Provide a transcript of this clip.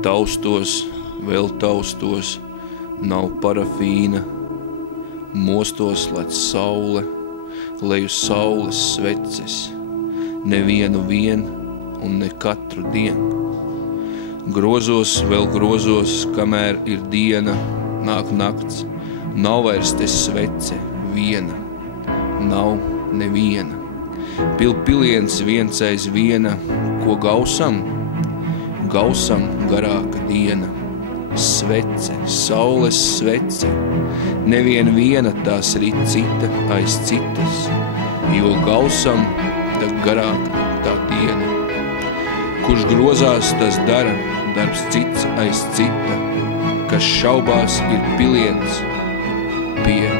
Taustos, vēl taustos, nav parafīna, mostos lec saule, leju saules sveces, nevienu vien un ne katru dienu. Grozos, vēl grozos, kamēr ir diena, nāk nakts, nav vairs te svece viena, nav neviena. Piliens viens aiz viena, ko gausam? Gausam garāka diena, svece, saules svece, nevien viena tās rit cita aiz citas, jo gausam tā garāka tā diena. Kurš grozās, tas dara, darbs cits aiz cita, kas šaubās ir piliens pie